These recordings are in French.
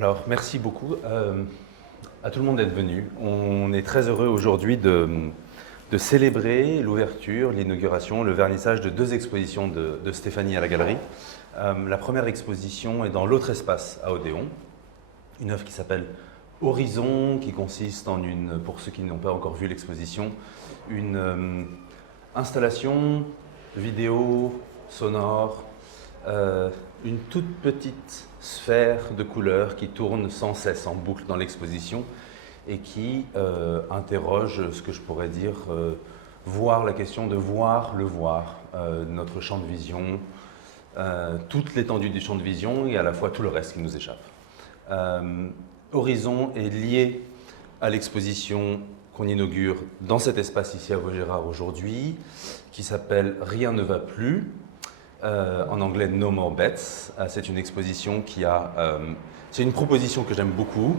Alors, merci beaucoup à tout le monde d'être venu. On est très heureux aujourd'hui de célébrer l'ouverture, l'inauguration, le vernissage de deux expositions de Stéphanie à la galerie. La première exposition est dans l'autre espace à Odéon, une œuvre qui s'appelle Horizon, qui consiste en pour ceux qui n'ont pas encore vu l'exposition, une installation vidéo, sonore, une toute petite sphère de couleurs qui tourne sans cesse en boucle dans l'exposition et qui interroge ce que je pourrais dire, voir la question de voir le voir, notre champ de vision, toute l'étendue du champ de vision et à la fois tout le reste qui nous échappe. Horizon est lié à l'exposition qu'on inaugure dans cet espace ici à Vaugirard aujourd'hui, qui s'appelle Rien ne va plus, en anglais No More Bets. C'est une exposition c'est une proposition que j'aime beaucoup,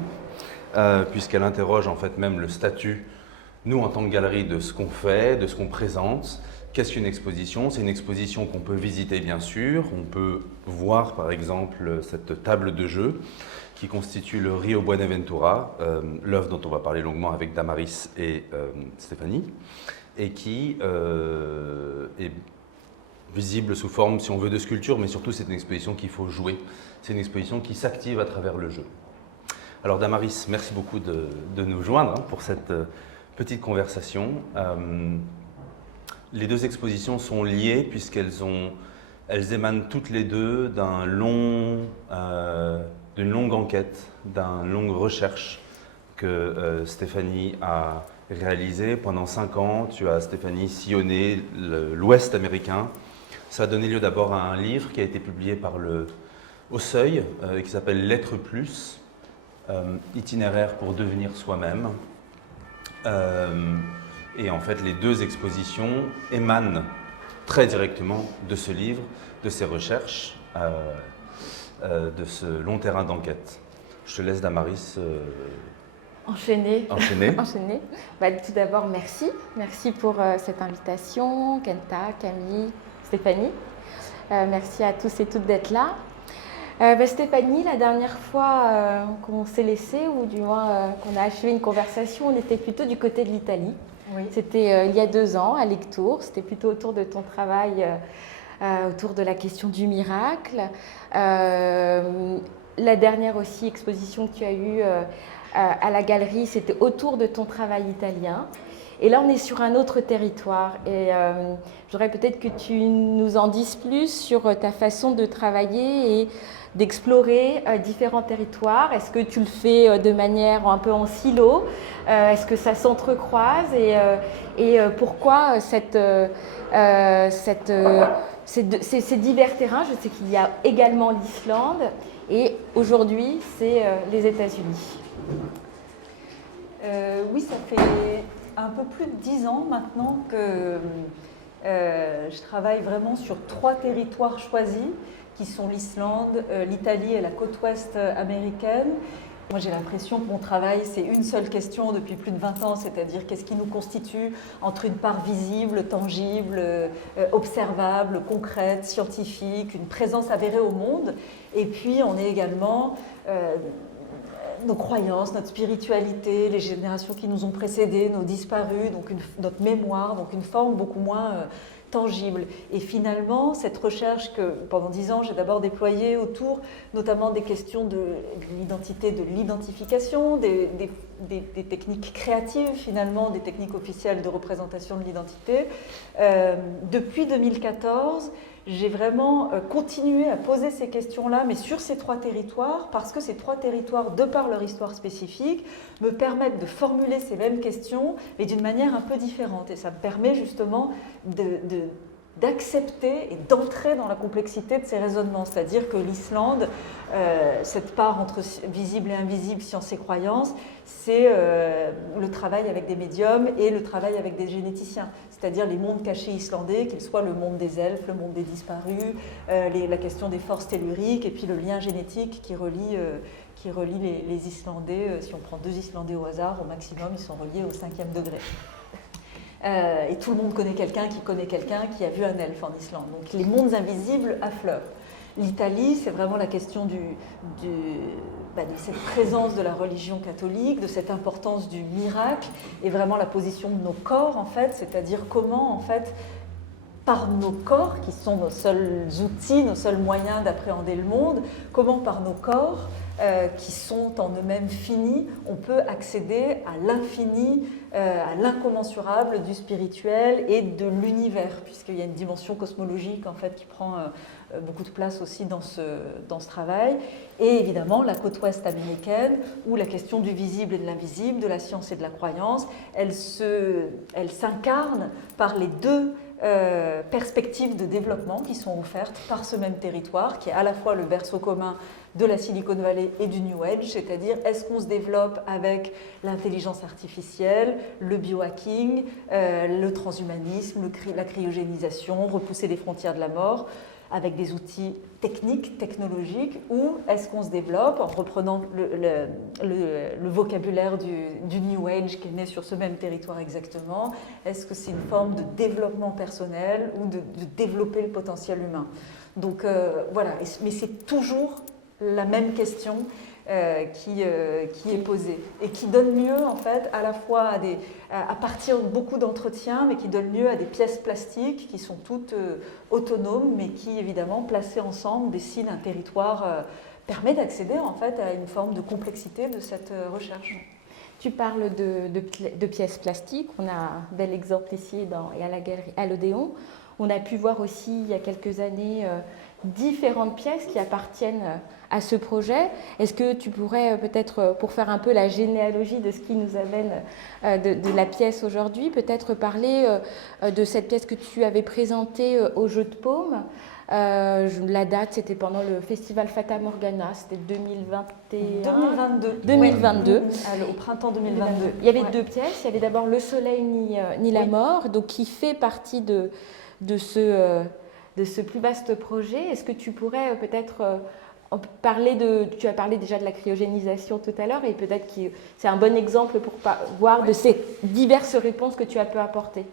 puisqu'elle interroge en fait même le statut, nous en tant que galerie, de ce qu'on fait, de ce qu'on présente. Qu'est-ce qu'une exposition? C'est une exposition qu'on peut visiter bien sûr, on peut voir par exemple cette table de jeu qui constitue le Rio Buenaventura, l'œuvre dont on va parler longuement avec Damaris et Stéphanie, et qui est visible sous forme, si on veut, de sculpture, mais surtout c'est une exposition qu'il faut jouer. C'est une exposition qui s'active à travers le jeu. Alors Damaris, merci beaucoup de nous joindre pour cette petite conversation. Les deux expositions sont liées puisqu'elles émanent toutes les deux d'une longue enquête, d'une longue recherche que Stéphanie a réalisée. Pendant 5 ans, tu as, Stéphanie, sillonné l'Ouest américain. Ça a donné lieu d'abord à un livre qui a été publié au Seuil, qui s'appelle Lettres plus, itinéraire pour devenir soi-même. Et en fait, les deux expositions émanent très directement de ce livre, de ces recherches, de ce long terrain d'enquête. Je te laisse, Damaris, enchaîner. Enchaîner. Tout d'abord, merci. Merci pour cette invitation, Kenta, Camille, Stéphanie. Merci à tous et toutes d'être là. Stéphanie, la dernière fois qu'on s'est laissé, ou du moins qu'on a achevé une conversation, on était plutôt du côté de l'Italie. Oui. C'était il y a 2 ans, à Lectoure. C'était plutôt autour de ton travail, autour de la question du miracle. La dernière aussi exposition que tu as eue à la galerie, c'était autour de ton travail italien. Et là, on est sur un autre territoire. Et j'aurais peut-être que tu nous en dises plus sur ta façon de travailler et d'explorer différents territoires. Est-ce que tu le fais de manière un peu en silo? Est-ce que ça s'entrecroise? Et pourquoi ces divers terrains? Je sais qu'il y a également l'Islande et aujourd'hui, c'est les États-Unis. Oui, ça fait un peu plus de 10 ans maintenant que je travaille vraiment sur 3 territoires choisis, qui sont l'Islande, l'Italie et la côte ouest américaine. Moi, j'ai l'impression que mon travail, c'est une seule question depuis plus de 20 ans, c'est-à-dire qu'est-ce qui nous constitue entre une part visible, tangible, observable, concrète, scientifique, une présence avérée au monde. Et puis, on est également nos croyances, notre spiritualité, les générations qui nous ont précédés, nos disparus, donc notre mémoire, donc une forme beaucoup moins tangible. Et finalement, cette recherche que pendant 10 ans j'ai d'abord déployée autour notamment des questions de l'identité, de l'identification, des techniques créatives finalement, des techniques officielles de représentation de l'identité. Depuis 2014, j'ai vraiment continué à poser ces questions-là, mais sur ces 3 territoires, parce que ces 3 territoires, de par leur histoire spécifique, me permettent de formuler ces mêmes questions, mais d'une manière un peu différente. Et ça me permet justement d'accepter et d'entrer dans la complexité de ces raisonnements. C'est-à-dire que l'Islande, cette part entre visible et invisible, science et croyance, c'est le travail avec des médiums et le travail avec des généticiens. C'est-à-dire les mondes cachés islandais, qu'ils soient le monde des elfes, le monde des disparus, la question des forces telluriques et puis le lien génétique qui relie les Islandais. Si on prend 2 Islandais au hasard, au maximum, ils sont reliés au 5e degré. Et tout le monde connaît quelqu'un qui a vu un elfe en Islande. Donc les mondes invisibles affleurent. L'Italie, c'est vraiment la question de cette présence de la religion catholique, de cette importance du miracle, et vraiment la position de nos corps, en fait, c'est-à-dire comment, en fait, par nos corps, qui sont nos seuls outils, nos seuls moyens d'appréhender le monde, comment par nos corps, qui sont en eux-mêmes finis, on peut accéder à l'infini, à l'incommensurable du spirituel et de l'univers, puisqu'il y a une dimension cosmologique en fait qui prend beaucoup de place aussi dans ce travail. Et évidemment la côte ouest américaine, où la question du visible et de l'invisible, de la science et de la croyance, elle s'incarne par les deux perspectives de développement qui sont offertes par ce même territoire, qui est à la fois le berceau commun de la Silicon Valley et du New Age, c'est-à-dire est-ce qu'on se développe avec l'intelligence artificielle, le biohacking, le transhumanisme, la cryogénisation, repousser les frontières de la mort, avec des outils techniques, technologiques, ou est-ce qu'on se développe en reprenant le vocabulaire du New Age qui est né sur ce même territoire exactement? Est-ce que c'est une forme de développement personnel ou de développer le potentiel humain? Donc voilà, mais c'est toujours la même question qui est posée et qui donne lieu en fait à la fois à partir de beaucoup d'entretiens, mais qui donne lieu à des pièces plastiques qui sont toutes autonomes, mais qui évidemment placées ensemble dessinent un territoire, permet d'accéder en fait à une forme de complexité de cette recherche. Tu parles de pièces plastiques, on a un bel exemple ici et à la galerie à l'Odéon. On a pu voir aussi il y a quelques années différentes pièces qui appartiennent à ce projet. Est-ce que tu pourrais peut-être, pour faire un peu la généalogie de ce qui nous amène de la pièce aujourd'hui, peut-être parler de cette pièce que tu avais présentée au Jeu de Paume? La date, c'était pendant le festival Fata Morgana, c'était 2022. 2022. Ouais. Au printemps 2022. Il y avait deux pièces. Il y avait d'abord Le Soleil ni la mort, donc qui fait partie de ce plus vaste projet. Est-ce que tu pourrais peut-être parler tu as parlé déjà de la cryogénisation tout à l'heure, et peut-être que c'est un bon exemple pour voir de ces diverses réponses que tu as pu apporter.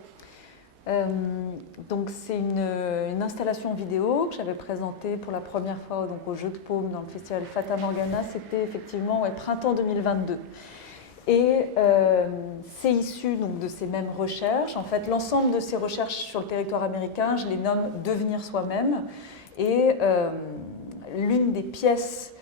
Donc c'est une installation vidéo que j'avais présentée pour la première fois donc, au Jeu de Paume dans le festival Fata Morgana. C'était effectivement printemps 2022. Et c'est issu donc, de ces mêmes recherches. En fait, l'ensemble de ces recherches sur le territoire américain, je les nomme « Devenir soi-même ». Et l'une des pièces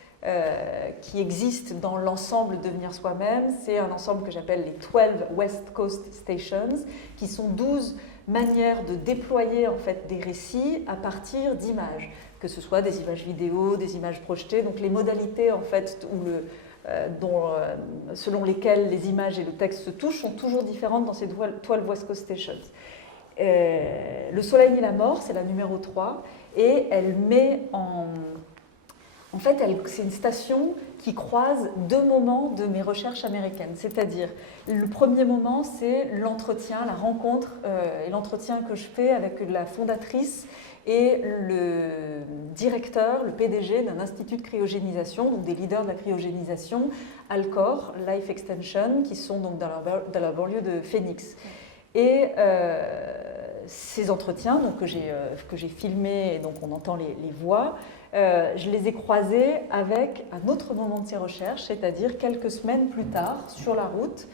qui existent dans l'ensemble Devenir soi-même, c'est un ensemble que j'appelle les 12 West Coast Stations, qui sont 12 manières de déployer en fait, des récits à partir d'images, que ce soit des images vidéo, des images projetées. Donc les modalités en fait, selon lesquelles les images et le texte se touchent sont toujours différentes dans ces 12 West Coast Stations. Le Soleil ni la mort, c'est la numéro 3, et elle met en fait, c'est une station qui croise deux moments de mes recherches américaines. C'est-à-dire, le premier moment, c'est l'entretien, la rencontre et l'entretien que je fais avec la fondatrice et le directeur, le PDG d'un institut de cryogénisation, donc des leaders de la cryogénisation, Alcor, Life Extension, qui sont donc dans la banlieue de Phoenix. Et ces entretiens donc, que j'ai filmés, et donc on entend les voix, je les ai croisés avec un autre moment de ces recherches, c'est-à-dire quelques semaines plus tard, sur la route.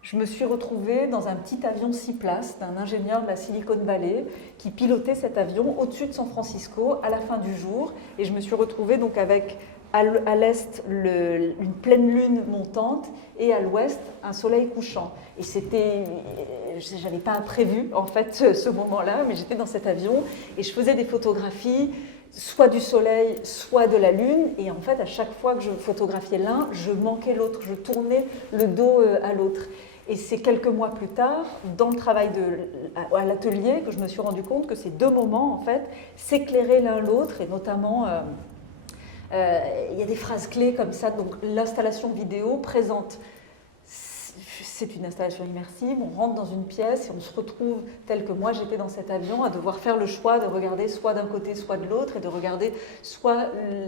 Je me suis retrouvée dans un petit avion 6 places d'un ingénieur de la Silicon Valley qui pilotait cet avion au-dessus de San Francisco à la fin du jour. Et je me suis retrouvée donc avec à l'est une pleine lune montante et à l'ouest un soleil couchant. Et je n'avais pas prévu en fait ce moment-là, mais j'étais dans cet avion et je faisais des photographies soit du soleil, soit de la lune. Et en fait, à chaque fois que je photographiais l'un, je manquais l'autre, je tournais le dos à l'autre. Et c'est quelques mois plus tard, dans le travail à l'atelier, que je me suis rendu compte que ces deux moments, en fait, s'éclairaient l'un l'autre, et notamment, il y a des phrases clés comme ça. Donc, l'installation vidéo présente, c'est une installation immersive, on rentre dans une pièce et on se retrouve tel que moi j'étais dans cet avion, à devoir faire le choix de regarder soit d'un côté, soit de l'autre, et de regarder soit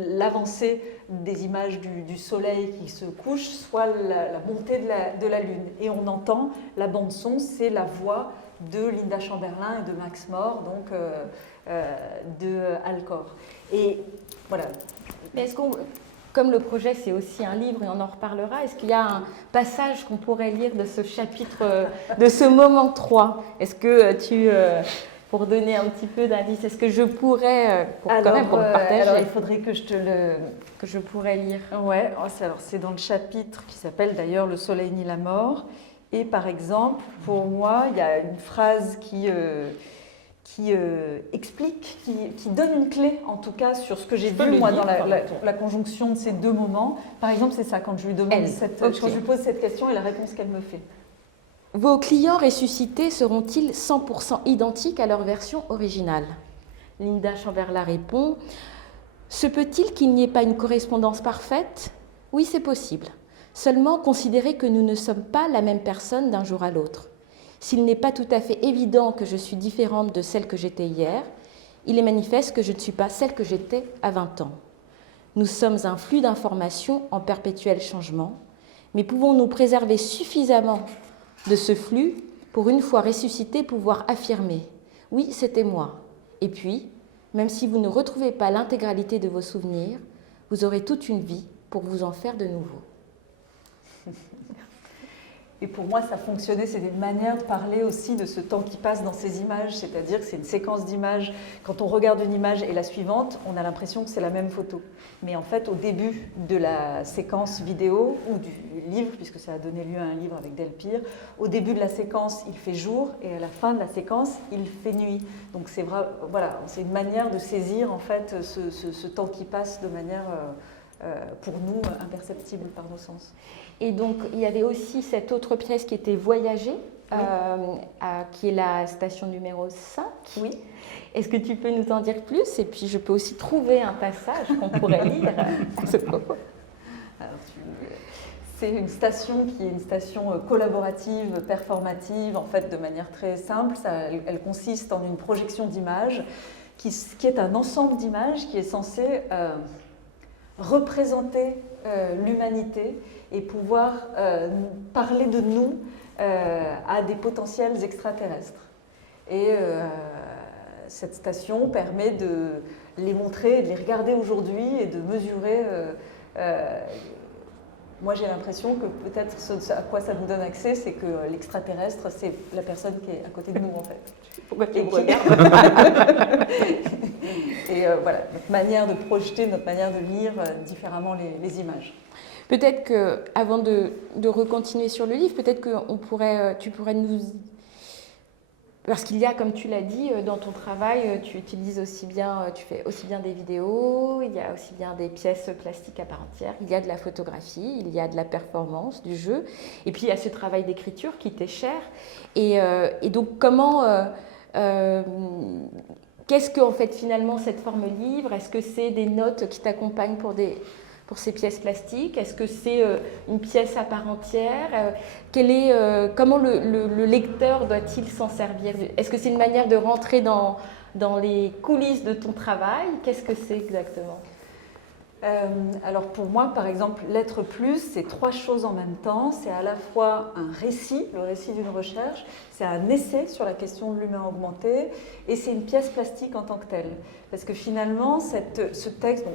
l'avancée des images du soleil qui se couche, soit la montée de la lune. Et on entend la bande-son, c'est la voix de Linda Chamberlain et de Max More, donc de Alcor. Et voilà. Mais est-ce qu'on, comme le projet c'est aussi un livre et on en reparlera, est-ce qu'il y a un passage qu'on pourrait lire de ce chapitre, de ce moment 3? Est-ce que pour donner un petit peu d'indice, est-ce que je pourrais, pour le partager, alors il faudrait que je pourrais lire? Ouais, alors c'est dans le chapitre qui s'appelle d'ailleurs Le soleil ni la mort. Et par exemple, pour moi, il y a une phrase qui explique, qui donne une clé en tout cas sur ce que j'ai vu moi dans la conjonction de ces deux moments. Par exemple, c'est ça, quand je lui demande quand je lui pose cette question et la réponse qu'elle me fait. Vos clients ressuscités seront-ils 100% identiques à leur version originale? Linda Chamberlain répond: se peut-il qu'il n'y ait pas une correspondance parfaite? Oui, c'est possible. Seulement, considérez que nous ne sommes pas la même personne d'un jour à l'autre. S'il n'est pas tout à fait évident que je suis différente de celle que j'étais hier, il est manifeste que je ne suis pas celle que j'étais à 20 ans. Nous sommes un flux d'informations en perpétuel changement, mais pouvons-nous préserver suffisamment de ce flux pour une fois ressuscité pouvoir affirmer « Oui, c'était moi ». Et puis, même si vous ne retrouvez pas l'intégralité de vos souvenirs, vous aurez toute une vie pour vous en faire de nouveau. Et pour moi, ça fonctionnait, c'est une manière de parler aussi de ce temps qui passe dans ces images, c'est-à-dire que c'est une séquence d'images. Quand on regarde une image et la suivante, on a l'impression que c'est la même photo. Mais en fait, au début de la séquence vidéo ou du livre, puisque ça a donné lieu à un livre avec Delpire, au début de la séquence, il fait jour et à la fin de la séquence, il fait nuit. Donc c'est vrai, voilà, c'est une manière de saisir en fait ce temps qui passe de manière pour nous imperceptible par nos sens. Et donc, il y avait aussi cette autre pièce qui était Voyager, oui. Qui est la station numéro 5. Oui. Est-ce que tu peux nous en dire plus? Et puis, je peux aussi trouver un passage qu'on pourrait lire à ce propos. C'est une station qui est une station collaborative, performative, en fait, de manière très simple. Elle consiste en une projection d'images qui est un ensemble d'images qui est censé représenter l'humanité et pouvoir parler de nous à des potentiels extraterrestres. Et cette station permet de les montrer, de les regarder aujourd'hui et de mesurer. Moi, j'ai l'impression que peut-être ce à quoi ça nous donne accès, c'est que l'extraterrestre, c'est la personne qui est à côté de nous, en fait. Pourquoi tu me regardes? Et voilà, notre manière de projeter, notre manière de lire différemment les images. Peut-être qu'avant de recontinuer sur le livre, peut-être que tu pourrais nous... Parce qu'il y a, comme tu l'as dit, dans ton travail, tu utilises aussi bien, tu fais aussi bien des vidéos, il y a aussi bien des pièces plastiques à part entière, il y a de la photographie, il y a de la performance, du jeu, et puis il y a ce travail d'écriture qui t'est cher. Et donc, comment... qu'est-ce que, en fait, finalement, cette forme livre? Est-ce que c'est des notes qui t'accompagnent pour ces pièces plastiques? Est-ce que c'est une pièce à part entière? Comment le lecteur doit-il s'en servir? Est-ce que c'est une manière de rentrer dans les coulisses de ton travail? Qu'est-ce que c'est exactement? Alors pour moi, par exemple, Lettres Plus, c'est 3 choses en même temps. C'est à la fois un récit, le récit d'une recherche, c'est un essai sur la question de l'humain augmenté, et c'est une pièce plastique en tant que telle. Parce que finalement, ce texte,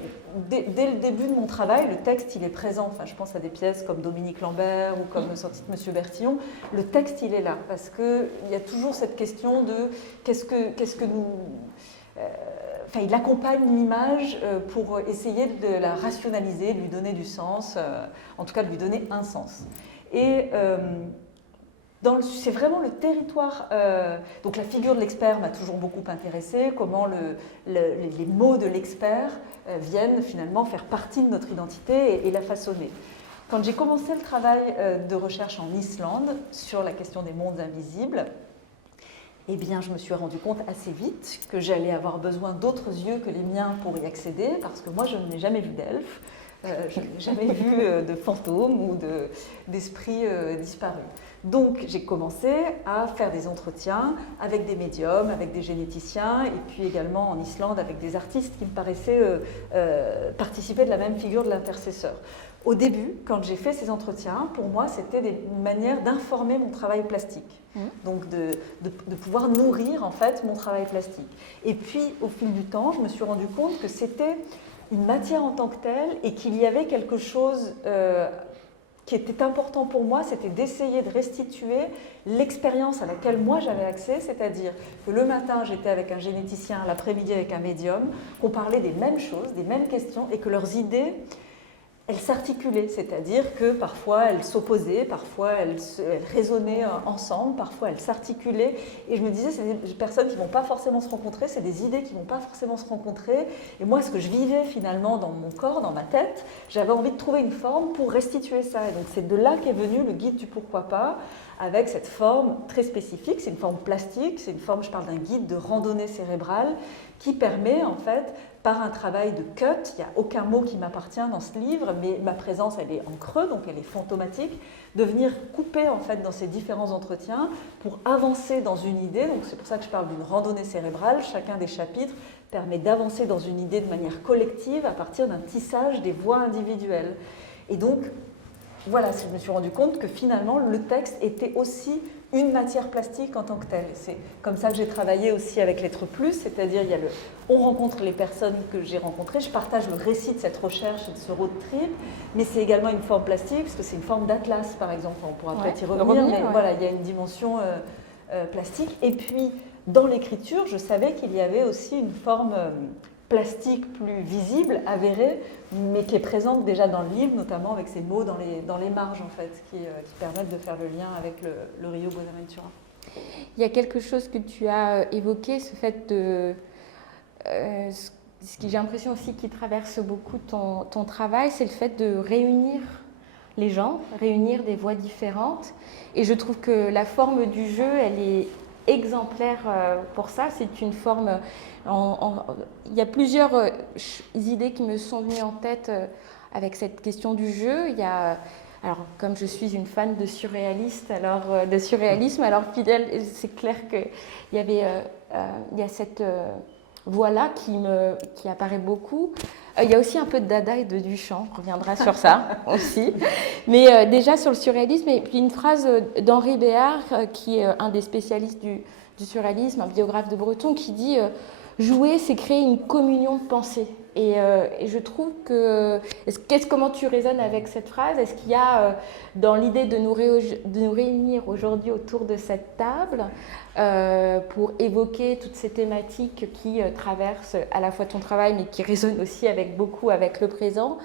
dès le début de mon travail, le texte, il est présent. Enfin, je pense à des pièces comme Dominique Lambert ou comme Sortie de Monsieur Bertillon. Le texte, il est là, parce qu'il y a toujours cette question de qu'est-ce que nous... Enfin, il accompagne l'image pour essayer de la rationaliser, de lui donner du sens, en tout cas de lui donner un sens. Et c'est vraiment le territoire. Donc la figure de l'expert m'a toujours beaucoup intéressée, comment les mots de l'expert viennent finalement faire partie de notre identité et la façonner. Quand j'ai commencé le travail de recherche en Islande sur la question des mondes invisibles, eh bien, je me suis rendu compte assez vite que j'allais avoir besoin d'autres yeux que les miens pour y accéder, parce que moi, je n'ai jamais vu d'elfes, je n'ai jamais vu de fantômes ou d'esprits disparus. Donc, j'ai commencé à faire des entretiens avec des médiums, avec des généticiens, et puis également en Islande avec des artistes qui me paraissaient participer de la même figure de l'intercesseur. au début, quand j'ai fait ces entretiens, pour moi, c'était une manière d'informer mon travail plastique. Donc de pouvoir nourrir en fait mon travail plastique. Et puis, au fil du temps, je me suis rendu compte que c'était une matière en tant que telle et qu'il y avait quelque chose qui était important pour moi, c'était d'essayer de restituer l'expérience à laquelle moi j'avais accès, c'est-à-dire que le matin j'étais avec un généticien, l'après-midi avec un médium, qu'on parlait des mêmes choses, des mêmes questions et que leurs idées, elles s'articulaient, c'est-à-dire que parfois elles s'opposaient, parfois elles résonnaient ensemble, parfois elles s'articulaient. Et je me disais, c'est des personnes qui ne vont pas forcément se rencontrer, c'est des idées qui ne vont pas forcément se rencontrer. Et moi, ce que je vivais finalement dans mon corps, dans ma tête, j'avais envie de trouver une forme pour restituer ça. Et donc c'est de là qu'est venu le guide du pourquoi pas, avec cette forme très spécifique. C'est une forme plastique, c'est une forme, je parle d'un guide de randonnée cérébrale, qui permet en fait, par un travail de cut, il n'y a aucun mot qui m'appartient dans ce livre, mais ma présence elle est en creux, donc elle est fantomatique, de venir couper en fait dans ces différents entretiens pour avancer dans une idée. Donc c'est pour ça que je parle d'une randonnée cérébrale. Chacun des chapitres permet d'avancer dans une idée de manière collective à partir d'un tissage des voix individuelles. Et donc voilà, je me suis rendu compte que finalement le texte était aussi une matière plastique en tant que telle. C'est comme ça que j'ai travaillé aussi avec Lettres Plus, c'est-à-dire on rencontre les personnes que j'ai rencontrées, je partage le récit de cette recherche et de ce road trip, mais c'est également une forme plastique, parce que c'est une forme d'atlas par exemple, on pourra peut-être y revenir, mais voilà, il y a une dimension plastique. Et puis dans l'écriture, je savais qu'il y avait aussi une forme plastique plus visible, avérée, mais qui est présente déjà dans le livre, notamment avec ces mots dans les marges, en fait, qui permettent de faire le lien avec le Rio Buenaventura. Il y a quelque chose que tu as évoqué, ce fait de... ce qui j'ai l'impression aussi qui traverse beaucoup ton travail, c'est le fait de réunir les gens, réunir des voix différentes. Et je trouve que la forme du jeu, elle est exemplaire pour ça. C'est une forme... il y a plusieurs idées qui me sont venues en tête avec cette question du jeu. Il y a, alors, comme je suis une fan de surréalisme, alors fidèle, c'est clair qu'il y avait, il y a cette voix-là qui apparaît beaucoup. Il y a aussi un peu de Dada et de Duchamp, on reviendra sur ça aussi. Mais déjà sur le surréalisme, et puis une phrase d'Henri Béard, qui est un des spécialistes du surréalisme, un biographe de Breton, qui dit jouer, c'est créer une communion de pensée. Et je trouve que... comment tu résonnes avec cette phrase? Est-ce qu'il y a dans l'idée de nous réunir aujourd'hui autour de cette table pour évoquer toutes ces thématiques qui traversent à la fois ton travail, mais qui résonnent aussi beaucoup avec le présent,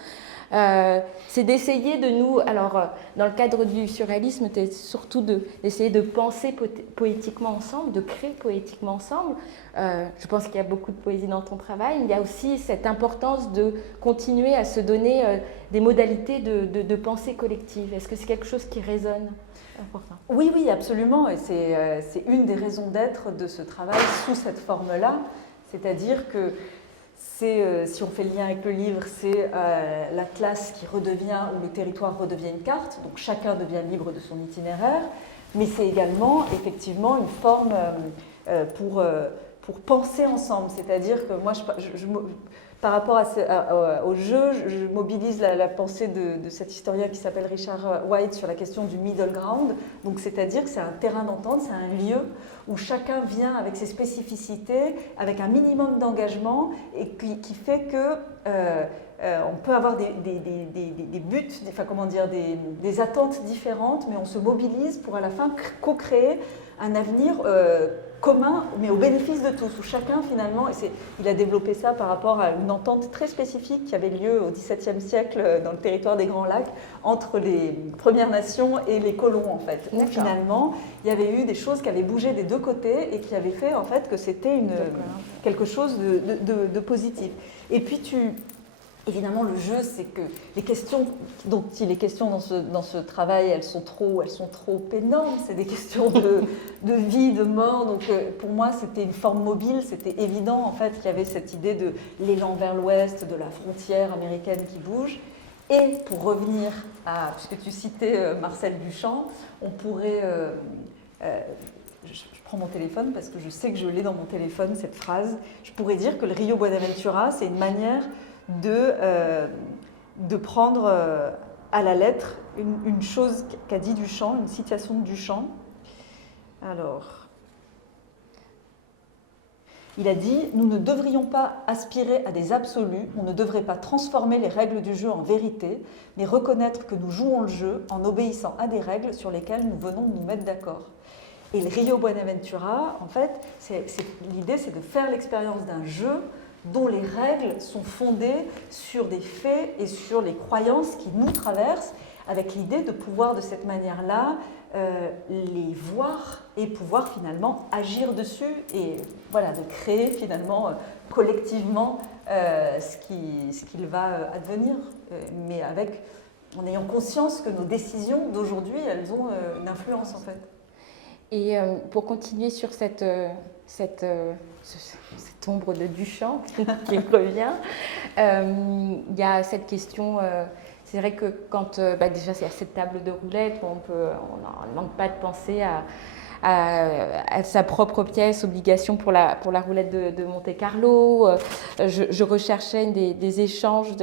c'est d'essayer de nous... Alors, dans le cadre du surréalisme, c'est surtout d'essayer de penser poétiquement ensemble, de créer poétiquement ensemble. Je pense qu'il y a beaucoup de poésie dans ton travail, mais il y a aussi cette importance de continuer à se donner des modalités de pensée collective. Est-ce que c'est quelque chose qui résonne important? Oui, oui, absolument. Et c'est une des raisons d'être de ce travail sous cette forme-là. C'est-à-dire que si on fait le lien avec le livre, c'est l'atlas qui redevient, où le territoire redevient une carte, donc chacun devient libre de son itinéraire, mais c'est également effectivement une forme pour penser ensemble, c'est-à-dire que moi, par rapport au jeu, je mobilise la pensée de cet historien qui s'appelle Richard White sur la question du middle ground. Donc, c'est-à-dire que c'est un terrain d'entente, c'est un lieu où chacun vient avec ses spécificités, avec un minimum d'engagement, et qui fait que on peut avoir des buts, des attentes différentes, mais on se mobilise pour à la fin co-créer un avenir commun, mais au bénéfice de tous, où chacun finalement, il a développé ça par rapport à une entente très spécifique qui avait lieu au XVIIe siècle dans le territoire des Grands Lacs entre les Premières Nations et les colons en fait. Où finalement, il y avait eu des choses qui avaient bougé des deux côtés et qui avaient fait en fait que c'était quelque chose de positif. Et puis évidemment, le jeu, c'est que les questions dont il est question dans ce travail, elles sont trop énormes. C'est des questions de vie, de mort. Donc, pour moi, c'était une forme mobile. C'était évident, en fait, qu'il y avait cette idée de l'élan vers l'ouest, de la frontière américaine qui bouge. Et pour revenir puisque tu citais Marcel Duchamp, on pourrait... je prends mon téléphone parce que je sais que je l'ai dans mon téléphone, cette phrase. Je pourrais dire que le Rio Buenaventura, c'est une manière de prendre à la lettre une chose qu'a dit Duchamp, une citation de Duchamp. Alors, il a dit « Nous ne devrions pas aspirer à des absolus, on ne devrait pas transformer les règles du jeu en vérité, mais reconnaître que nous jouons le jeu en obéissant à des règles sur lesquelles nous venons de nous mettre d'accord. » Et le Rio Buenaventura, en fait, l'idée c'est de faire l'expérience d'un jeu dont les règles sont fondées sur des faits et sur les croyances qui nous traversent, avec l'idée de pouvoir de cette manière-là les voir et pouvoir finalement agir dessus et voilà, de créer finalement collectivement ce qu'il va advenir, mais en ayant conscience que nos décisions d'aujourd'hui, elles ont une influence en fait. Et pour continuer sur cette ombre de Duchamp qui revient, il y a cette question, c'est vrai que quand déjà c'est à cette table de roulette, on ne manque pas de penser à sa propre pièce, obligation pour la roulette de Monte-Carlo. Je recherchais des échanges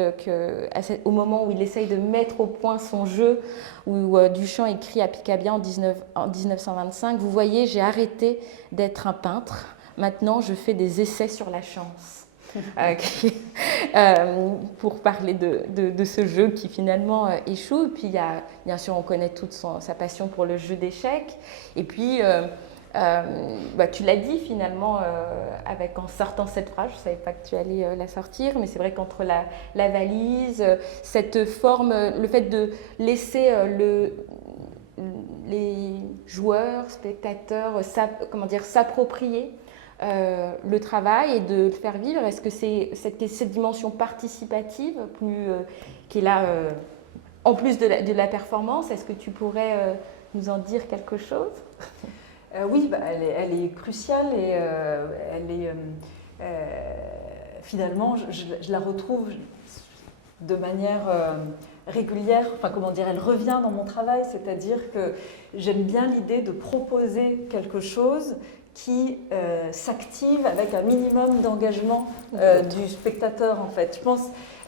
au moment où il essaye de mettre au point son jeu, où Duchamp écrit à Picabia en 1925 « Vous voyez, j'ai arrêté d'être un peintre, maintenant je fais des essais sur la chance ». Pour parler de ce jeu qui finalement échoue. Et puis bien sûr on connaît toute sa passion pour le jeu d'échecs. Et puis tu l'as dit finalement en sortant cette phrase, je ne savais pas que tu allais la sortir, mais c'est vrai qu'entre la valise, cette forme, le fait de laisser les joueurs, spectateurs s'approprier le travail et de le faire vivre. Est-ce que c'est cette dimension participative qui est là, en plus de la performance, est-ce que tu pourrais nous en dire quelque chose ? Oui, elle est cruciale et finalement, je la retrouve de manière régulière, elle revient dans mon travail, c'est-à-dire que j'aime bien l'idée de proposer quelque chose qui s'active avec un minimum d'engagement du spectateur en fait. Je pense,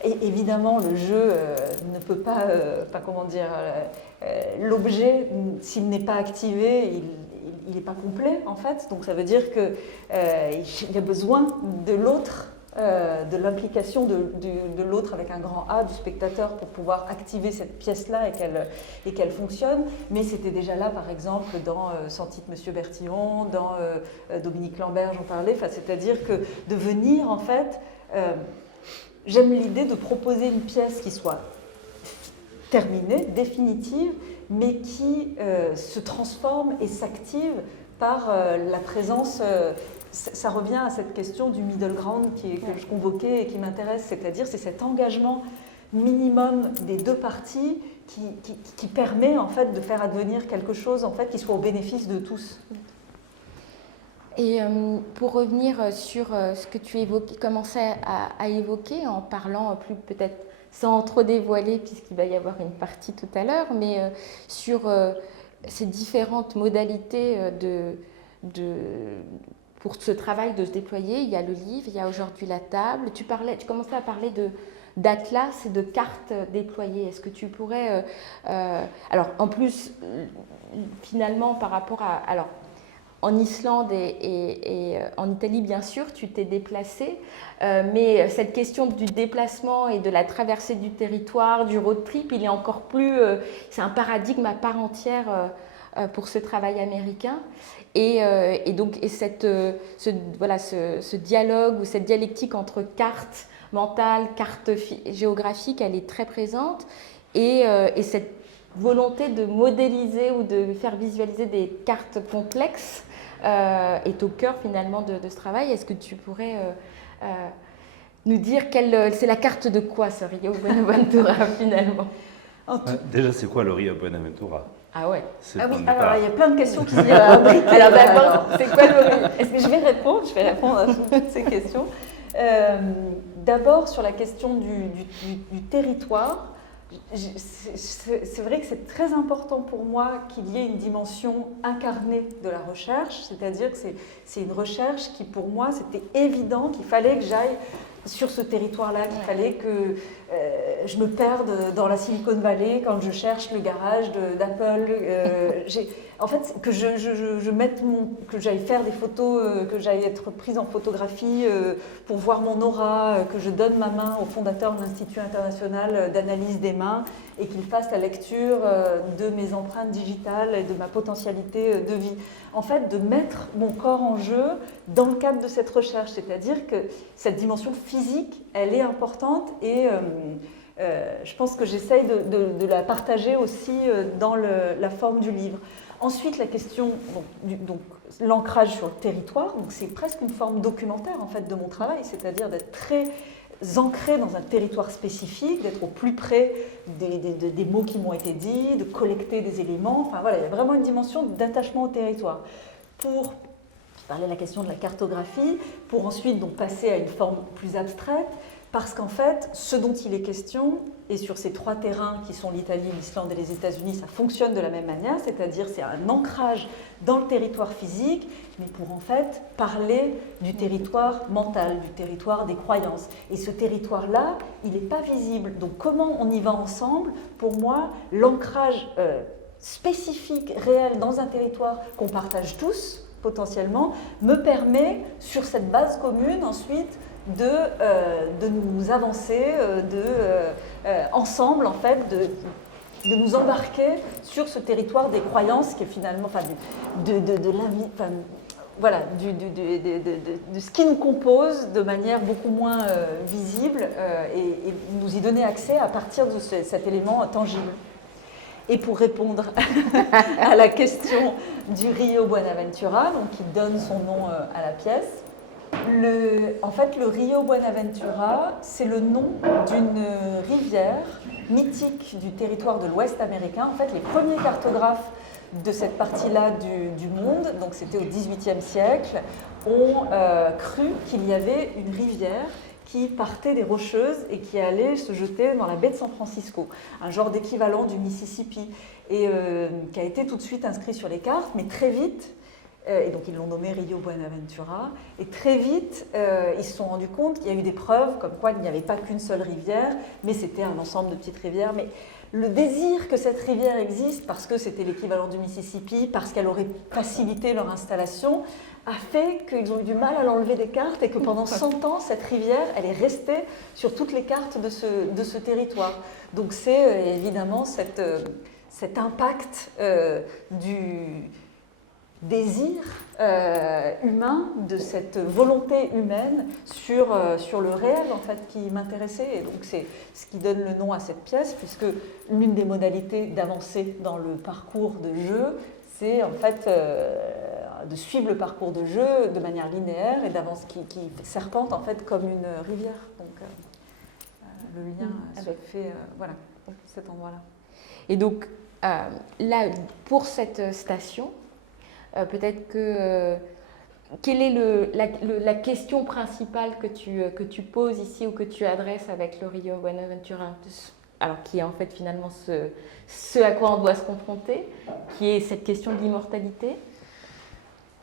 évidemment, le jeu ne peut pas, l'objet, s'il n'est pas activé, il n'est pas complet en fait. Donc ça veut dire qu'il y a besoin de l'autre, de l'implication de l'autre avec un grand A, du spectateur, pour pouvoir activer cette pièce-là et qu'elle fonctionne. Mais c'était déjà là, par exemple, dans Senti de Monsieur Bertillon, dans Dominique Lambert, j'en parlais. C'est-à-dire que de venir, en fait, j'aime l'idée de proposer une pièce qui soit terminée, définitive, mais qui se transforme et s'active par la présence. Ça revient à cette question du middle ground que je convoquais et qui m'intéresse, c'est-à-dire c'est cet engagement minimum des deux parties qui permet en fait de faire advenir quelque chose en fait qui soit au bénéfice de tous. Et pour revenir sur ce que tu commençais à évoquer en parlant plus peut-être sans trop dévoiler puisqu'il va y avoir une partie tout à l'heure, mais sur ces différentes modalités pour ce travail de se déployer, il y a le livre, il y a aujourd'hui la table. Tu commençais à parler d'atlas et de cartes déployées. Est-ce que tu pourrais... alors, en plus, finalement, par rapport à... Alors, en Islande et en Italie, bien sûr, tu t'es déplacé, mais cette question du déplacement et de la traversée du territoire, du road trip, il est encore plus... c'est un paradigme à part entière pour ce travail américain. Et ce dialogue ou cette dialectique entre carte mentale, carte géographique, elle est très présente. Et cette volonté de modéliser ou de faire visualiser des cartes complexes est au cœur finalement de ce travail. Est-ce que tu pourrais nous dire c'est la carte de quoi ce Rio Buenaventura finalement ? Déjà, c'est quoi le Rio Buenaventura ? Ah ouais. Alors il y a plein de questions qui viennent. Alors d'abord, c'est quoi le Rio ? Est-ce que je vais répondre à toutes ces questions. D'abord sur la question du territoire. C'est vrai que c'est très important pour moi qu'il y ait une dimension incarnée de la recherche, c'est-à-dire que c'est une recherche qui pour moi c'était évident qu'il fallait que j'aille sur ce territoire-là qu'il fallait que je me perde dans la Silicon Valley quand je cherche le garage d'Apple. En fait, que que j'aille faire des photos, que j'aille être prise en photographie pour voir mon aura, que je donne ma main au fondateur de l'Institut international d'analyse des mains et qu'il fasse la lecture de mes empreintes digitales et de ma potentialité de vie. En fait, de mettre mon corps en jeu dans le cadre de cette recherche, c'est-à-dire que cette dimension physique, elle est importante et je pense que j'essaye de la partager aussi dans la forme du livre. Ensuite, la question, donc l'ancrage sur le territoire, donc c'est presque une forme documentaire en fait de mon travail, c'est-à-dire d'être très ancré dans un territoire spécifique, d'être au plus près des mots qui m'ont été dits, de collecter des éléments. Enfin voilà, il y a vraiment une dimension d'attachement au territoire. Pour parler de la question de la cartographie, pour ensuite donc passer à une forme plus abstraite, parce qu'en fait, ce dont il est question, et sur ces trois terrains qui sont l'Italie, l'Islande et les États-Unis, ça fonctionne de la même manière, c'est-à-dire c'est un ancrage dans le territoire physique, mais pour en fait parler du territoire mental, du territoire des croyances. Et ce territoire-là, il n'est pas visible. Donc comment on y va ensemble? Pour moi, l'ancrage spécifique, réel dans un territoire qu'on partage tous, potentiellement, me permet, sur cette base commune, ensuite, de nous avancer, ensemble, en fait, de nous embarquer sur ce territoire des croyances qui est finalement, enfin, voilà, de ce qui nous compose de manière beaucoup moins visible et nous y donner accès à partir de cet élément tangible. Et pour répondre à la question du Rio Buenaventura, donc qui donne son nom à la pièce, en fait, le Rio Buenaventura, c'est le nom d'une rivière mythique du territoire de l'Ouest américain. En fait, les premiers cartographes de cette partie-là du monde, donc c'était au XVIIIe siècle, ont cru qu'il y avait une rivière qui partait des Rocheuses et qui allait se jeter dans la baie de San Francisco, un genre d'équivalent du Mississippi, et qui a été tout de suite inscrit sur les cartes, mais très vite, et donc ils l'ont nommé Rio Buenaventura, et très vite ils se sont rendus compte qu'il y a eu des preuves comme quoi il n'y avait pas qu'une seule rivière, mais c'était un ensemble de petites rivières. Mais le désir que cette rivière existe, parce que c'était l'équivalent du Mississippi, parce qu'elle aurait facilité leur installation, a fait qu'ils ont eu du mal à l'enlever des cartes et que pendant 100 ans, cette rivière, elle est restée sur toutes les cartes de ce territoire. Donc c'est évidemment cet impact du désir humain, de cette volonté humaine sur le réel en fait qui m'intéressait, et donc c'est ce qui donne le nom à cette pièce, puisque l'une des modalités d'avancer dans le parcours de jeu, c'est en fait de suivre le parcours de jeu de manière linéaire et d'avance qui serpente en fait comme une rivière. Donc le lien se fait voilà, cet endroit-là. Et donc là, pour cette station, peut-être que quelle est la question principale que tu poses ici ou que tu adresses avec le Rio Buenaventura, alors qui est en fait finalement ce à quoi on doit se confronter, qui est cette question de l'immortalité?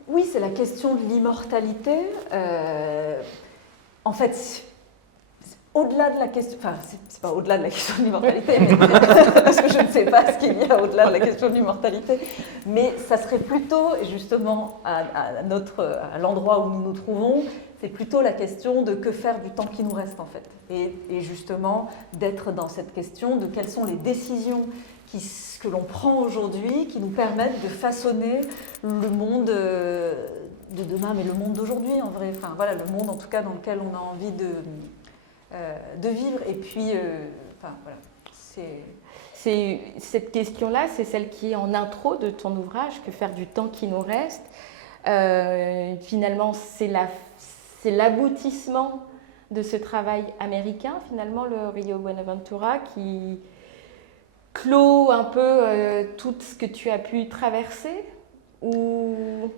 Oui, c'est la question de l'immortalité. En fait, au-delà de la question, enfin, c'est pas au-delà de la question de l'immortalité, parce que je ne sais pas ce qu'il y a au-delà de la question de l'immortalité, mais ça serait plutôt, justement, à l'endroit où nous nous trouvons, c'est plutôt la question de que faire du temps qui nous reste, en fait. Et justement, d'être dans cette question de quelles sont les décisions que l'on prend aujourd'hui qui nous permettent de façonner le monde de demain, mais le monde d'aujourd'hui, en vrai. Enfin, voilà, le monde, en tout cas, dans lequel on a envie de vivre. Et puis, enfin, voilà, c'est cette question-là, c'est celle qui est en intro de ton ouvrage, que faire du temps qui nous reste. Finalement, c'est l'aboutissement de ce travail américain, finalement, le Rio Buenaventura, qui clôt un peu tout ce que tu as pu traverser, ou...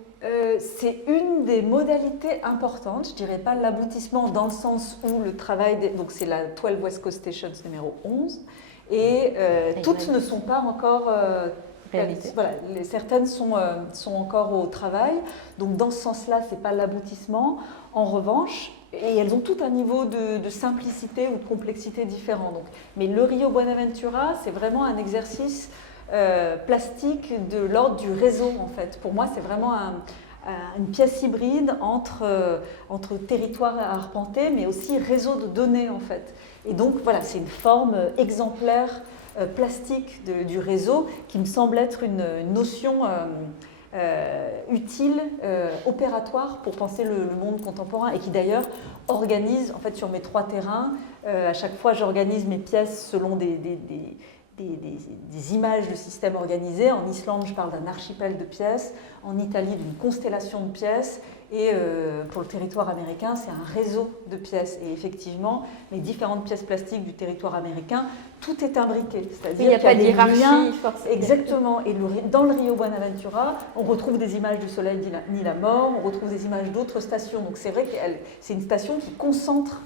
c'est une des modalités importantes, je dirais pas l'aboutissement dans le sens où le travail, donc c'est la 12 West Coast Stations numéro 11, et toutes ne sont pas encore réalisées. Voilà, certaines sont encore au travail, donc dans ce sens-là, c'est pas l'aboutissement. En revanche, et elles ont tout un niveau de simplicité ou de complexité différent. Donc. Mais le Rio Buenaventura, c'est vraiment un exercice plastique de l'ordre du réseau, en fait. Pour moi, c'est vraiment une pièce hybride entre territoire à arpenter, mais aussi réseau de données, en fait. Et donc, voilà, c'est une forme exemplaire plastique du réseau qui me semble être une notion utile, opératoire pour penser le monde contemporain et qui d'ailleurs organise, en fait, sur mes 3 terrains, à chaque fois j'organise mes pièces selon des images de systèmes organisés. En Islande, je parle d'un archipel de pièces, en Italie d'une constellation de pièces, et pour le territoire américain, c'est un réseau de pièces. Et effectivement, les différentes pièces plastiques du territoire américain, tout est imbriqué. C'est-à-dire il n'y a pas de hiérarchie forcément. Exactement. Et dans le Rio Buenaventura, on retrouve des images du soleil ni la mort, on retrouve des images d'autres stations. Donc c'est vrai que c'est une station qui concentre,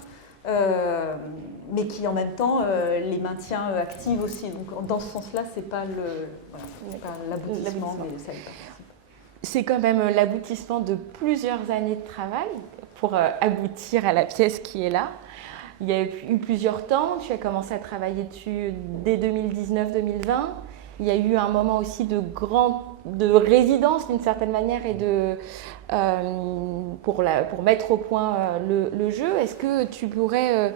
mais qui en même temps les maintient actives aussi. Donc dans ce sens-là, c'est pas l'aboutissement, mais ça l'est. C'est quand même l'aboutissement de plusieurs années de travail pour aboutir à la pièce qui est là. Il y a eu plusieurs temps, tu as commencé à travailler dessus dès 2019-2020. Il y a eu un moment aussi de résidence d'une certaine manière et pour mettre au point le jeu. Est-ce que tu pourrais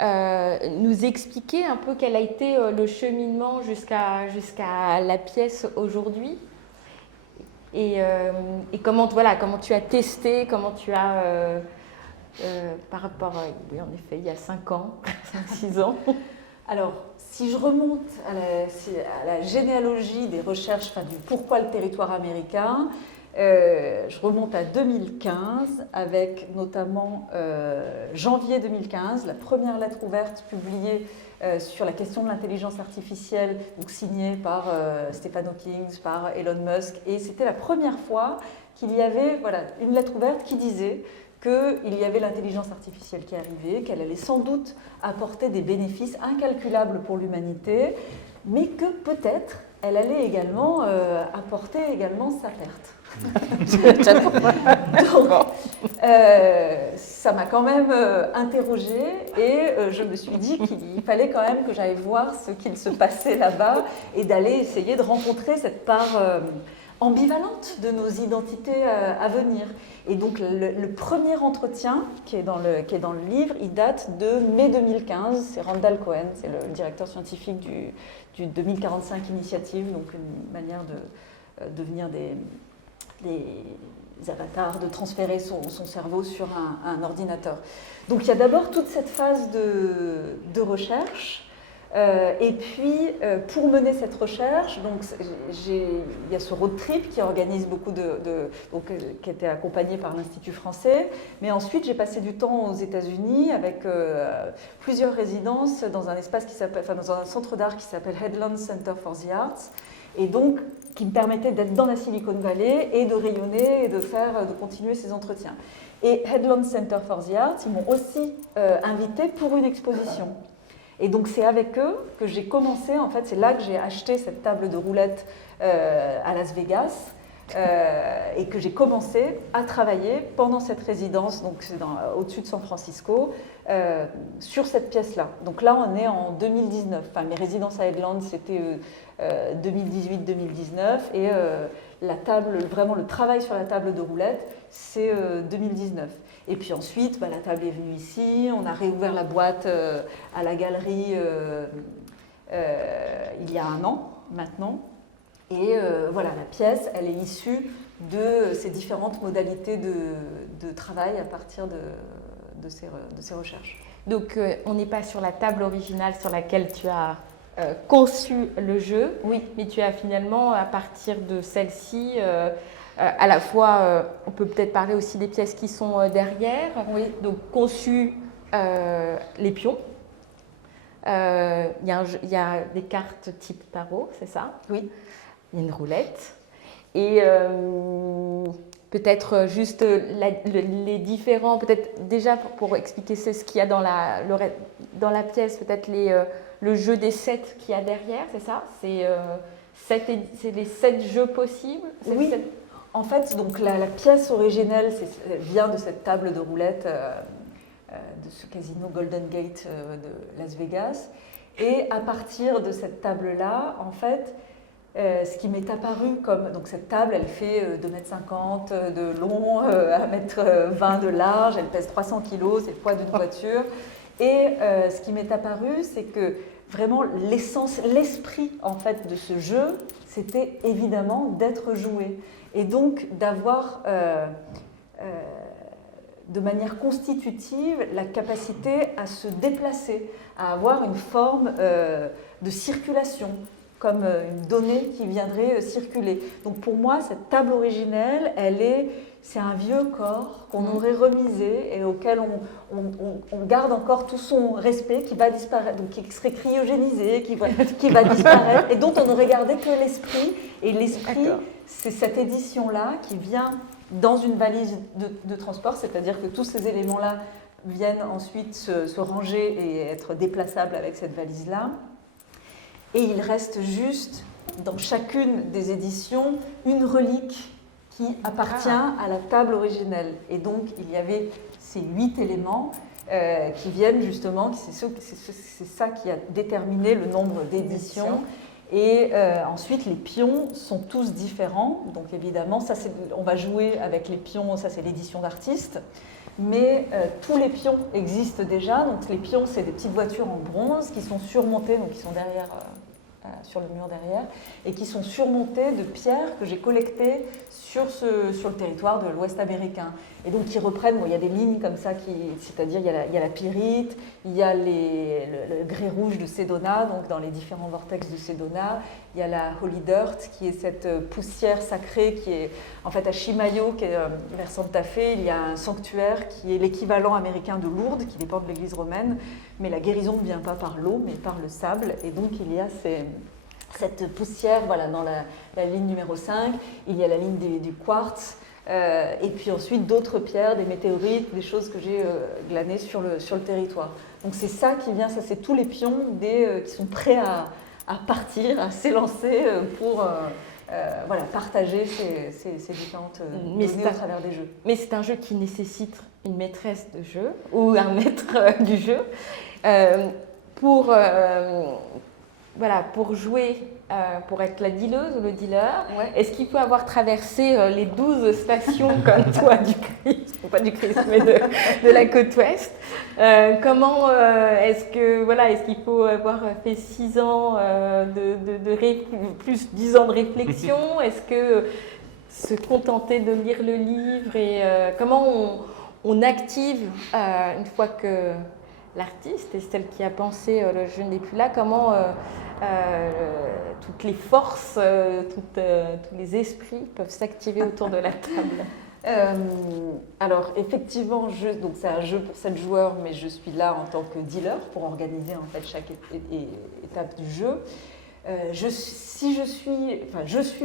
nous expliquer un peu quel a été le cheminement jusqu'à la pièce aujourd'hui ? Et comment tu as testé, comment tu as, par rapport à, oui, en effet, il y a 5 ans, 5-6 ans. Alors, si je remonte à la généalogie des recherches, du pourquoi le territoire américain, je remonte à 2015, avec notamment janvier 2015, la première lettre ouverte publiée sur la question de l'intelligence artificielle, donc signée par Stephen Hawking, par Elon Musk. Et c'était la première fois qu'il y avait une lettre ouverte qui disait qu'il y avait l'intelligence artificielle qui arrivait, qu'elle allait sans doute apporter des bénéfices incalculables pour l'humanité, mais que peut-être elle allait également apporter également sa perte. Donc, ça m'a quand même interrogée et je me suis dit qu'il fallait quand même que j'aille voir ce qu'il se passait là-bas et d'aller essayer de rencontrer cette part ambivalente de nos identités à venir. Et donc le premier entretien qui est dans le livre, il date de mai 2015, c'est Randall Cohen, c'est le directeur scientifique du 2045 Initiative, donc une manière de devenir des avatars, de transférer son cerveau sur un ordinateur. Donc il y a d'abord toute cette phase de recherche, et puis pour mener cette recherche, donc, il y a ce road trip qui organise beaucoup qui était accompagné par l'Institut français, mais ensuite j'ai passé du temps aux États-Unis avec plusieurs résidences dans un espace dans un centre d'art qui s'appelle Headland Center for the Arts, et donc qui me permettait d'être dans la Silicon Valley et de rayonner et de continuer ces entretiens. Et Headland Center for the Arts, ils m'ont aussi invité pour une exposition. Et donc c'est avec eux que j'ai commencé, en fait c'est là que j'ai acheté cette table de roulette à Las Vegas et que j'ai commencé à travailler pendant cette résidence, donc c'est au-dessus de San Francisco, sur cette pièce-là. Donc là on est en 2019, mes résidences à Headland c'était 2018-2019 et vraiment le travail sur la table de roulette c'est 2019. Et puis ensuite, la table est venue ici, on a réouvert la boîte à la galerie il y a 1 an maintenant. Et la pièce, elle est issue de ces différentes modalités de travail à partir de ces recherches. Donc on n'est pas sur la table originale sur laquelle tu as conçu le jeu, oui, mais tu as finalement, à partir de celle-ci, à la fois, on peut peut-être parler aussi des pièces qui sont derrière, oui. Donc conçu les pions. Il y a des cartes type tarot, c'est ça? Oui. Il y a une roulette. Et peut-être juste les différents, peut-être déjà pour expliquer ce qu'il y a dans la pièce, peut-être le jeu des 7 qu'il y a derrière, c'est ça? C'est les 7 jeux possibles? Oui. En fait, donc la pièce originelle vient de cette table de roulette de ce casino Golden Gate de Las Vegas. Et à partir de cette table-là, en fait, ce qui m'est apparu comme... Donc cette table, elle fait 2,50 m de long, 1,20 m de large, elle pèse 300 kg, c'est le poids d'une voiture. Et ce qui m'est apparu, c'est que vraiment l'essence, l'esprit en fait de ce jeu, c'était évidemment d'être joué. Et donc d'avoir de manière constitutive la capacité à se déplacer, à avoir une forme de circulation, comme une donnée qui viendrait circuler. Donc pour moi, cette table originelle, c'est un vieux corps qu'on aurait remisé et auquel on garde encore tout son respect, qui va disparaître, donc qui serait cryogénisé, qui va disparaître, et dont on n'aurait gardé que l'esprit. Et l'esprit, c'est cette édition-là qui vient dans une valise de transport, c'est-à-dire que tous ces éléments-là viennent ensuite se ranger et être déplaçables avec cette valise-là. Et il reste juste, dans chacune des éditions, une relique qui appartient à la table originelle. Et donc, il y avait ces 8 éléments qui viennent justement, c'est ça qui a déterminé le nombre d'éditions. Et ensuite, les pions sont tous différents. Donc évidemment, on va jouer avec les pions, ça c'est l'édition d'artiste. Mais tous les pions existent déjà. Donc les pions, c'est des petites voitures en bronze qui sont surmontées, donc qui sont derrière, sur le mur derrière, et qui sont surmontées de pierres que j'ai collectées sur le territoire de l'Ouest américain. Et donc qui reprennent, il y a des lignes comme ça, c'est-à-dire il y a la pyrite, il y a le grès rouge de Sedona, donc dans les différents vortex de Sedona, il y a la Holy Dirt, qui est cette poussière sacrée qui est en fait à Chimayo, qui est vers Santa Fe. Il y a un sanctuaire qui est l'équivalent américain de Lourdes, qui dépend de l'église romaine, mais la guérison ne vient pas par l'eau, mais par le sable. Et donc il y a cette poussière, voilà, dans la ligne numéro 5, il y a la ligne du quartz, et puis ensuite d'autres pierres, des météorites, des choses que j'ai glanées sur le territoire. Donc c'est ça qui vient, ça c'est tous les pions qui sont prêts à partir, à s'élancer pour voilà, partager ces différentes données au travers des jeux. Mais c'est un jeu qui nécessite une maîtresse de jeu ou un maître du jeu pour jouer, pour être la dealeuse ou le dealer. Ouais. Est-ce qu'il faut avoir traversé les 12 stations comme toi du Christ, pas du Christ, mais de la côte ouest? Comment est-ce qu'il faut avoir fait 6 ans plus 10 ans de réflexion? Est-ce que se contenter de lire le livre et comment on active une fois que l'artiste et celle qui a pensé le jeu n'est plus là, comment toutes les forces, tous les esprits peuvent s'activer autour de la table? Alors effectivement, donc c'est un jeu pour 7 joueurs, mais je suis là en tant que dealer pour organiser en fait chaque étape du jeu. Je suis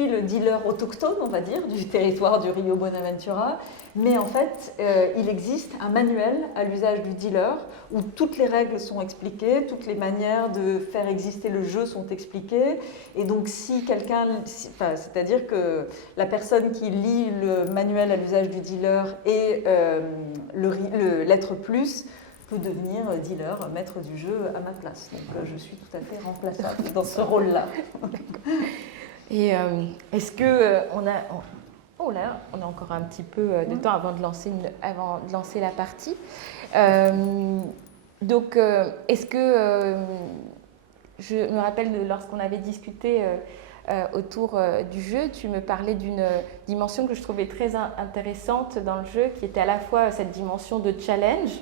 le dealer autochtone, on va dire, du territoire du Rio Buenaventura, mais en fait, il existe un manuel à l'usage du dealer où toutes les règles sont expliquées, toutes les manières de faire exister le jeu sont expliquées, et donc si quelqu'un, c'est-à-dire que la personne qui lit le manuel à l'usage du dealer et le lettre plus peut devenir dealer, maître du jeu à ma place. Donc je suis tout à fait remplaçable dans ce rôle-là. Et est-ce que on a encore un petit peu de temps avant de lancer la partie. Donc est-ce que je me rappelle lorsqu'on avait discuté autour du jeu, tu me parlais d'une dimension que je trouvais très intéressante dans le jeu, qui était à la fois cette dimension de challenge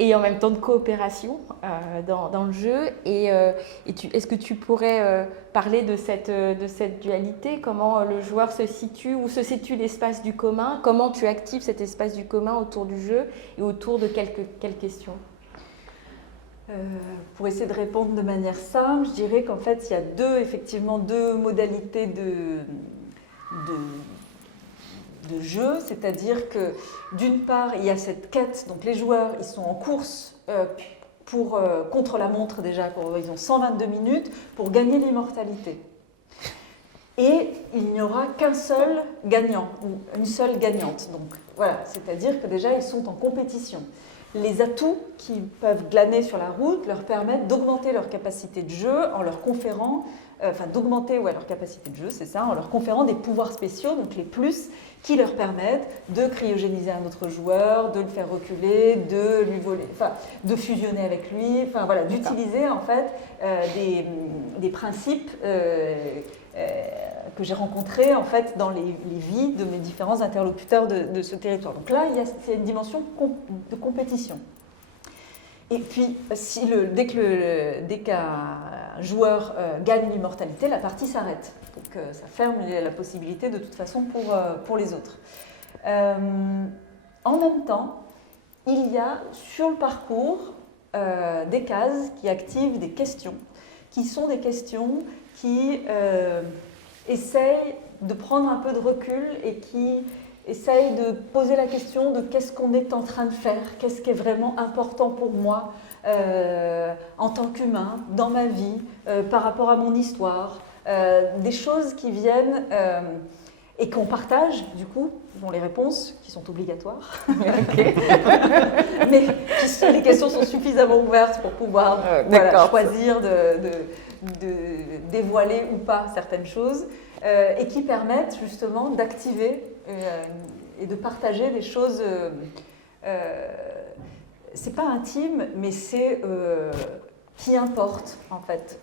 et en même temps de coopération dans le jeu. Est-ce que tu pourrais parler de cette dualité? Comment le joueur se situe, où se situe l'espace du commun? Comment tu actives cet espace du commun autour du jeu et autour de quelles questions? Pour essayer de répondre de manière simple, je dirais qu'en fait, il y a effectivement deux modalités de jeu, c'est-à-dire que d'une part, il y a cette quête, donc les joueurs, ils sont en course contre la montre déjà, ils ont 122 minutes pour gagner l'immortalité. Et il n'y aura qu'un seul gagnant, ou une seule gagnante. Donc Voilà, c'est-à-dire que déjà, ils sont en compétition. Les atouts qu'ils peuvent glaner sur la route leur permettent d'augmenter leur capacité de jeu en leur conférant, d'augmenter leur capacité de jeu, c'est ça, en leur conférant des pouvoirs spéciaux, donc les plus, qui leur permettent de cryogéniser un autre joueur, de le faire reculer, de lui voler, de fusionner avec lui, d'utiliser en fait des principes que j'ai rencontrés en fait dans les vies de mes différents interlocuteurs de ce territoire. Donc là, c'est une dimension de compétition. Et puis, dès qu'un joueur gagne l'immortalité, la partie s'arrête. Donc ça ferme la possibilité de toute façon pour les autres. En même temps, il y a sur le parcours des cases qui activent des questions, qui sont des questions qui essayent de prendre un peu de recul et qui essayent de poser la question de qu'est-ce qu'on est en train de faire, qu'est-ce qui est vraiment important pour moi en tant qu'humain, dans ma vie, par rapport à mon histoire, des choses qui viennent et qu'on partage, du coup, dont les réponses qui sont obligatoires, mais les questions sont suffisamment ouvertes pour pouvoir choisir de dévoiler ou pas certaines choses, et qui permettent justement d'activer et de partager des choses, c'est pas intime, mais c'est qui importe en fait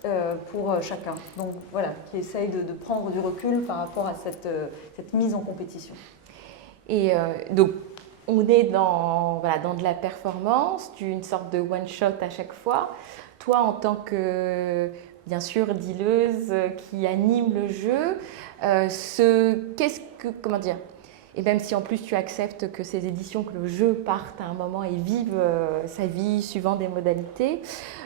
pour chacun. Donc voilà, qui essaye de prendre du recul par rapport à cette mise en compétition. Et donc on est dans de la performance, une sorte de one-shot à chaque fois. Toi, en tant que, bien sûr, dealeuse qui anime le jeu, comment dire, et même si en plus tu acceptes que ces éditions, que le jeu parte à un moment et vive sa vie suivant des modalités,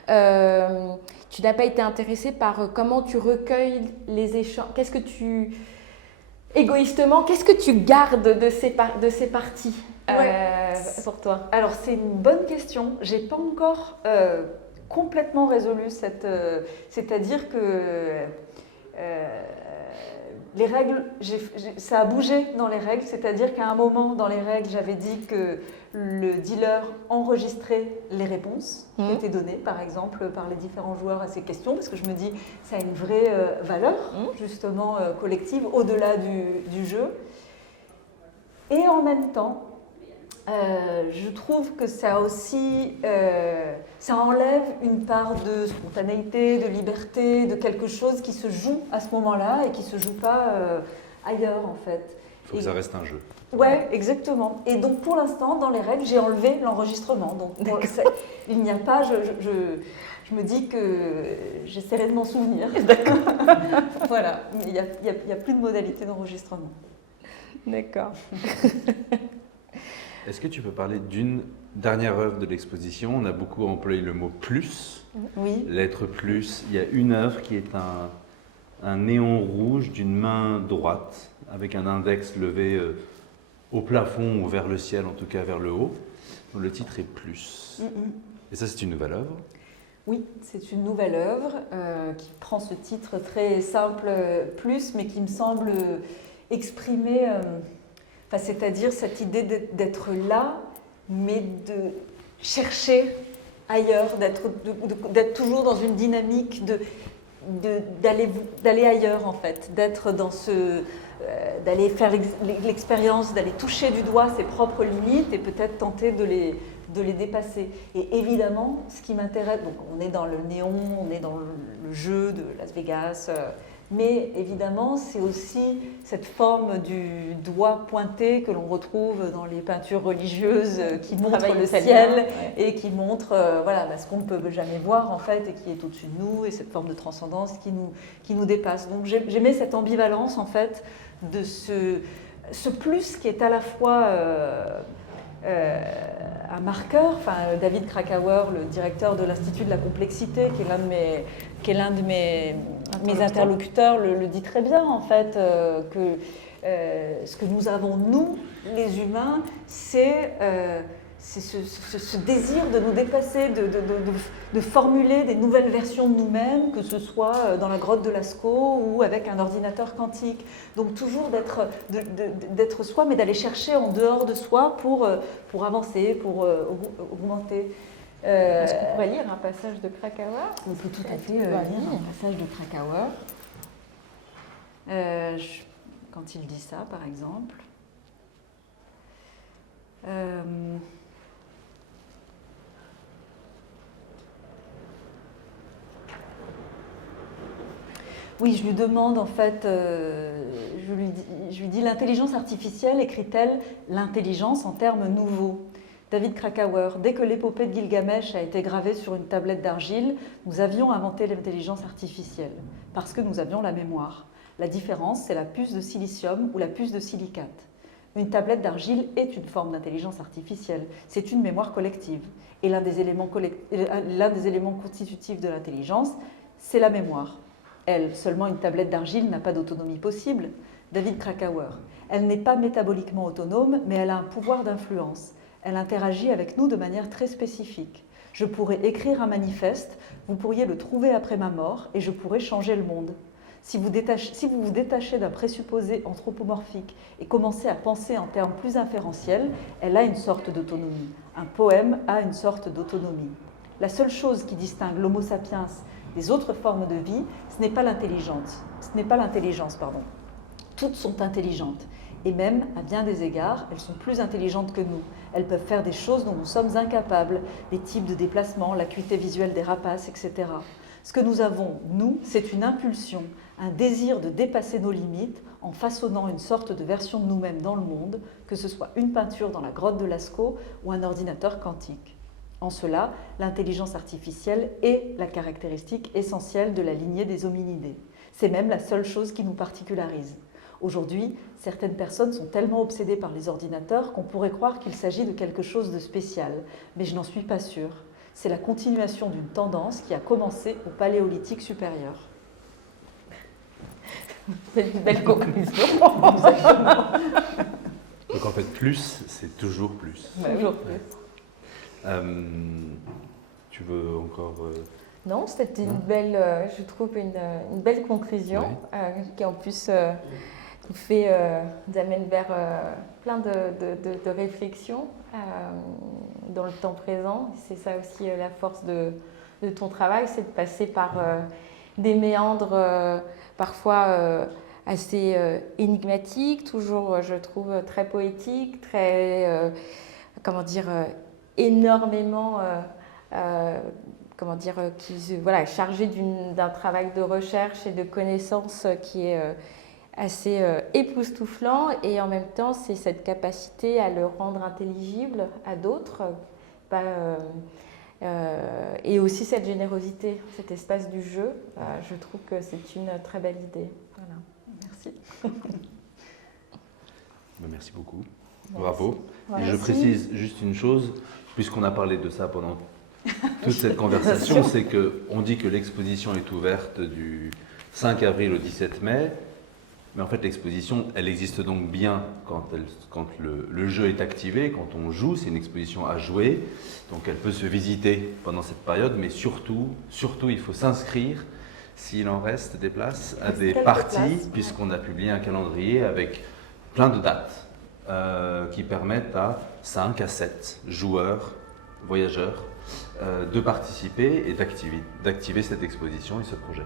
tu n'as pas été intéressée par comment tu recueilles les échanges. Égoïstement, qu'est-ce que tu gardes de ces parties pour toi? Alors c'est une bonne question. J'ai pas encore complètement résolu c'est-à-dire que les règles, ça a bougé dans les règles, c'est-à-dire qu'à un moment dans les règles, j'avais dit que le dealer enregistrait les réponses qui étaient données, par exemple, par les différents joueurs à ces questions, parce que je me dis ça a une vraie valeur, justement, collective, au-delà du jeu. Et en même temps, je trouve que ça aussi, ça enlève une part de spontanéité, de liberté, de quelque chose qui se joue à ce moment-là et qui ne se joue pas ailleurs en fait. Il faut que ça reste un jeu. Ouais, exactement. Et donc pour l'instant, dans les règles, j'ai enlevé l'enregistrement. Donc il n'y a pas, je me dis que j'essaierai de m'en souvenir. D'accord. Voilà, il n'y a plus de modalité d'enregistrement. D'accord. Est-ce que tu peux parler d'une dernière œuvre de l'exposition? On a beaucoup employé le mot plus, lettre plus. Il y a une œuvre qui est un néon rouge d'une main droite, avec un index levé au plafond ou vers le ciel, en tout cas vers le haut. Donc, le titre est plus. Et ça, c'est une nouvelle œuvre? Oui, c'est une nouvelle œuvre qui prend ce titre très simple, plus, mais qui me semble exprimer... c'est-à-dire cette idée d'être là, mais de chercher ailleurs, d'être toujours dans une dynamique d'aller ailleurs en fait, d'être dans d'aller faire l'expérience, d'aller toucher du doigt ses propres limites et peut-être tenter de les dépasser. Et évidemment, ce qui m'intéresse, donc on est dans le néon, on est dans le jeu de Las Vegas, mais évidemment, c'est aussi cette forme du doigt pointé que l'on retrouve dans les peintures religieuses qui montrent le ciel et qui montrent ce qu'on ne peut jamais voir en fait et qui est au-dessus de nous, et cette forme de transcendance qui nous dépasse. Donc j'aimais cette ambivalence en fait de ce plus qui est à la fois un marqueur. David Krakauer, le directeur de l'Institut de la complexité, qui est l'un de mes interlocuteurs, le dit très bien en fait, que ce que nous avons nous, les humains, c'est c'est ce désir de nous dépasser, de formuler des nouvelles versions de nous-mêmes, que ce soit dans la grotte de Lascaux ou avec un ordinateur quantique. Donc toujours d'être soi, mais d'aller chercher en dehors de soi pour avancer, pour augmenter. Est-ce qu'on pourrait lire un passage de Krakauer? On peut tout à fait lire un passage de Krakauer. Quand il dit ça, par exemple. Oui, je lui demande en fait, je lui dis l'intelligence artificielle écrit-elle l'intelligence en termes nouveaux? David Krakauer, dès que l'épopée de Gilgamesh a été gravée sur une tablette d'argile, nous avions inventé l'intelligence artificielle, parce que nous avions la mémoire. La différence, c'est la puce de silicium ou la puce de silicate. Une tablette d'argile est une forme d'intelligence artificielle, c'est une mémoire collective. Et l'un des éléments constitutifs de l'intelligence, c'est la mémoire. Elle, seulement une tablette d'argile n'a pas d'autonomie possible. David Krakauer, elle n'est pas métaboliquement autonome, mais elle a un pouvoir d'influence. Elle interagit avec nous de manière très spécifique. Je pourrais écrire un manifeste, vous pourriez le trouver après ma mort et je pourrais changer le monde. Si vous vous détachez d'un présupposé anthropomorphique et commencez à penser en termes plus inférentiels, elle a une sorte d'autonomie. Un poème a une sorte d'autonomie. La seule chose qui distingue l'Homo sapiens des autres formes de vie, ce n'est pas l'intelligence. Toutes sont intelligentes. Et même, à bien des égards, elles sont plus intelligentes que nous. Elles peuvent faire des choses dont nous sommes incapables, des types de déplacements, l'acuité visuelle des rapaces, etc. Ce que nous avons, nous, c'est une impulsion, un désir de dépasser nos limites en façonnant une sorte de version de nous-mêmes dans le monde, que ce soit une peinture dans la grotte de Lascaux ou un ordinateur quantique. En cela, l'intelligence artificielle est la caractéristique essentielle de la lignée des hominidés. C'est même la seule chose qui nous particularise. Aujourd'hui, certaines personnes sont tellement obsédées par les ordinateurs qu'on pourrait croire qu'il s'agit de quelque chose de spécial, mais je n'en suis pas sûre. C'est la continuation d'une tendance qui a commencé au Paléolithique supérieur. C'est une belle conclusion. Donc en fait, plus, c'est toujours plus. Toujours plus. Tu veux encore... Non, c'était une belle, je trouve, une belle conclusion qui en plus nous amène vers plein de réflexions dans le temps présent. C'est ça aussi la force de ton travail, c'est de passer par des méandres parfois assez énigmatiques, toujours, je trouve, très poétiques, très, énormément... chargé d'un travail de recherche et de connaissance qui est assez époustouflant, et en même temps c'est cette capacité à le rendre intelligible à d'autres, et aussi cette générosité, cet espace du jeu. Je trouve que c'est une très belle idée. Voilà. Merci. Merci beaucoup. Merci. Bravo. Voilà. Et je précise juste une chose, puisqu'on a parlé de ça pendant toute cette conversation, c'est qu'on dit que l'exposition est ouverte du 5 avril au 17 mai, mais en fait l'exposition, elle existe donc bien quand le jeu est activé, quand on joue, c'est une exposition à jouer, donc elle peut se visiter pendant cette période, mais surtout il faut s'inscrire, s'il en reste des places, à des parties, puisqu'on a publié un calendrier avec plein de dates qui permettent à 5 à 7 joueurs, voyageurs, de participer et d'activer cette exposition et ce projet.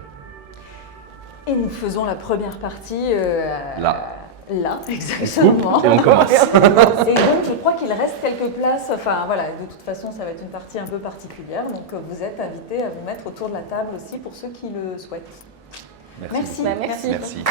Et nous faisons la première partie là, exactement. Et on commence. Et donc je crois qu'il reste quelques places. Enfin voilà, de toute façon ça va être une partie un peu particulière. Donc vous êtes invités à vous mettre autour de la table aussi pour ceux qui le souhaitent. Merci. Merci. Merci.